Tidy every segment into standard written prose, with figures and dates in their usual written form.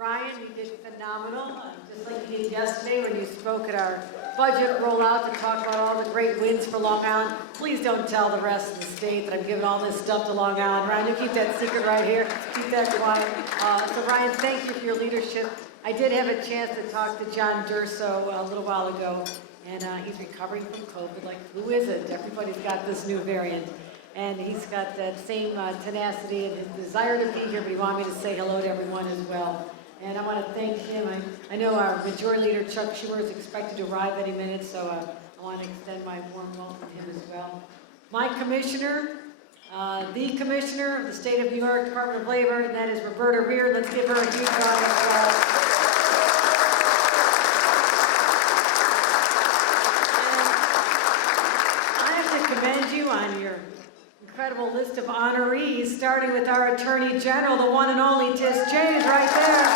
Ryan, you did phenomenal, just like you did yesterday when you spoke at our budget rollout to talk about all the great wins for Long Island. Please don't tell the rest of the state that I'm giving all this stuff to Long Island. Ryan, you keep that secret right here. Keep that quiet. So Ryan, thank you for your leadership. I did have a chance to talk to John Durso a little while ago, and he's recovering from COVID. Like, who isn't? Everybody's got this new variant. And he's got that same tenacity and his desire to be here, but he wanted me to say hello to everyone as well. And I want to thank him. I know our Majority Leader Chuck Schumer is expected to arrive any minute, so I want to extend my warm welcome to him as well. My commissioner, the commissioner of the State of New York Department of Labor, and that is Roberta Reard. Let's give her a huge round of applause. I have to commend you on your incredible list of honorees, starting with our Attorney General, the one and only Tish James right there.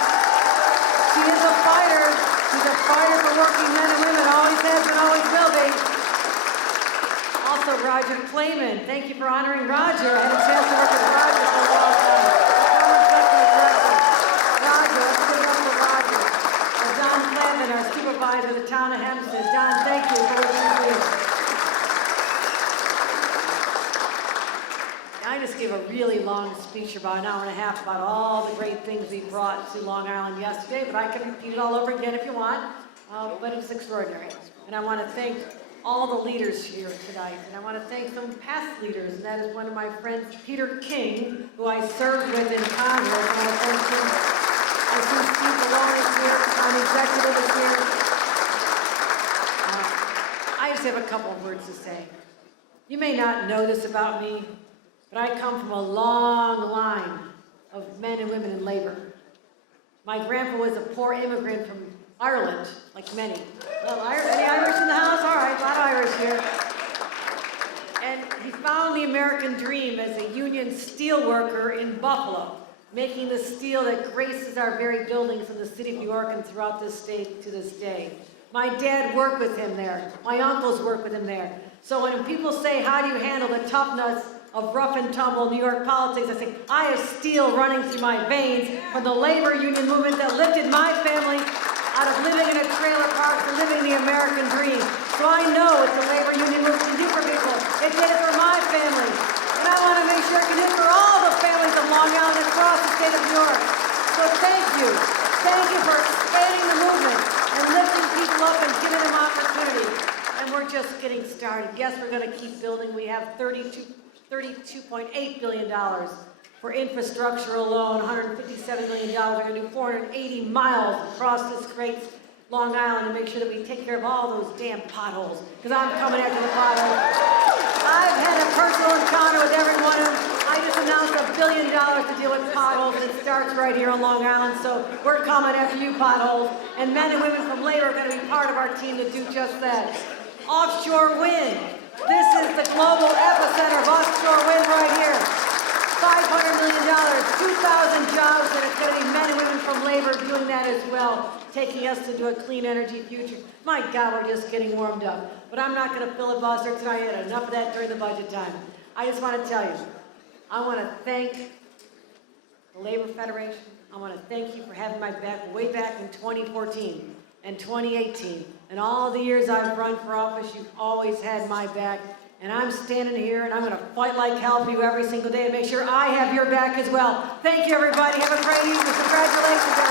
She is a fighter. She's a fighter for working men and women, always has and always will be. Also, Roger Clayman. Thank you for honoring Roger. I had a chance to work with Roger for a long time. Roger, let's give it up for Roger. Don Clayman, our supervisor of the town of Hempstead. Don, thank you for what you do. I just gave a really long speech for about an hour and a half about all the great things we brought to Long Island yesterday, but I can repeat it all over again if you want, but it was extraordinary. And I want to thank all the leaders here tonight, and I want to thank some past leaders, and that is one of my friends, Peter King, who I served with in Congress. I want to thank him. I see Steve Malone is here, county executive is here. I just have a couple of words to say. You may not know this about me, but I come from a long line of men and women in labor. My grandpa was a poor immigrant from Ireland, like many. Well, any Irish in the house? All right, a lot of Irish here. And he found the American dream as a union steel worker in Buffalo, making the steel that graces our very buildings in the city of New York and throughout this state to this day. My dad worked with him there. My uncles worked with him there. So when people say, how do you handle the toughness of rough and tumble New York politics, I say, I have steel running through my veins from the labor union movement that lifted my family out of living in a trailer park to living the American dream. So I know what the labor union movement can do for people. It did it for my family. And I want to make sure it can do it for all the families of Long Island across the state of New York. So thank you. Thank you for expanding the movement and lifting people up and giving them opportunity. And we're just getting started. Yes, we're going to keep building. We have $32.8 billion for infrastructure alone, $157 million. We're going to do 480 miles across this great Long Island to make sure that we take care of all those damn potholes, because I'm coming after the potholes. I've had a personal encounter with every one of them. I just announced $1 billion to deal with potholes, and it starts right here on Long Island, so we're coming after you potholes, and men and women from labor are going to be part of our team to do just that. Offshore wind. This is the global epicenter of offshore wind right here. $500 million, 2,000 jobs, and it's going to be men and women from labor doing that as well, taking us into a clean energy future. My God, we're just getting warmed up. But I'm not going to filibuster tonight. I had enough of that during the budget time. I just want to tell you, I want to thank the Labor Federation. I want to thank you for having my back way back in 2014 and 2018. And all the years I've run for office, you've always had my back. And I'm standing here, and I'm going to fight like hell for you every single day to make sure I have your back as well. Thank you, everybody. Have a great evening. Congratulations.